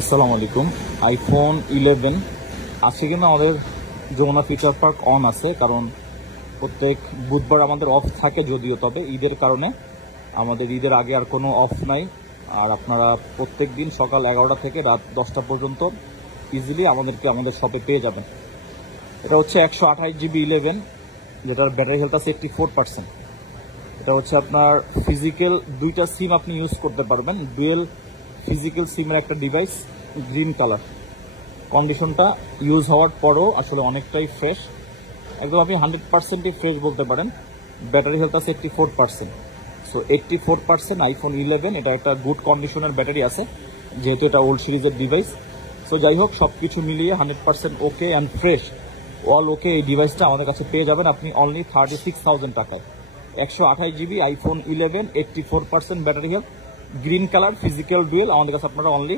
আসসালামু আলাইকুম। আইফোন 11 আজকে কিন্তু আমাদের যমুনা ফিচার পার্ক অন আছে, কারণ প্রত্যেক বুধবার আমাদের অফ থাকে যদিও, তবে ঈদের কারণে আমাদের ঈদের আগে আর কোনো অফ নাই। আর আপনারা প্রত্যেক দিন সকাল 11টা থেকে রাত 10টা পর্যন্ত ইজিলি আমাদের শপে পেয়ে যাবেন। এটা হচ্ছে 128 GB 11, যেটার ব্যাটারি হেলথ আছে 84%। এটা হচ্ছে আপনার ফিজিক্যাল দুইটা সিম আপনি ইউজ করতে পারবেন, ডুয়েল ফিজিক্যাল সিমের একটা ডিভাইস, গ্রিন কালার। কন্ডিশনটা ইউজ হওয়ার পরও আসলে অনেকটাই ফ্রেশ, একদম আপনি 100%ই ফ্রেশ বলতে পারেন। ব্যাটারি হেলথ আছে 84%। সো 84% আইফোন 11, এটা একটা গুড কন্ডিশনের ব্যাটারি আছে যেহেতু এটা ওল্ড সিরিজের ডিভাইস। সো যাই হোক, সব কিছু মিলিয়ে 100% ওকে অ্যান্ড ফ্রেশ, অল ওকে এই ডিভাইসটা আমাদের কাছে পেয়ে যাবেন আপনি অনলি 36,000 টাকায়। 128 GB iPhone 11, 84% battery health, green colour, physical dual, আমাদের কাছে আপনারা অনলি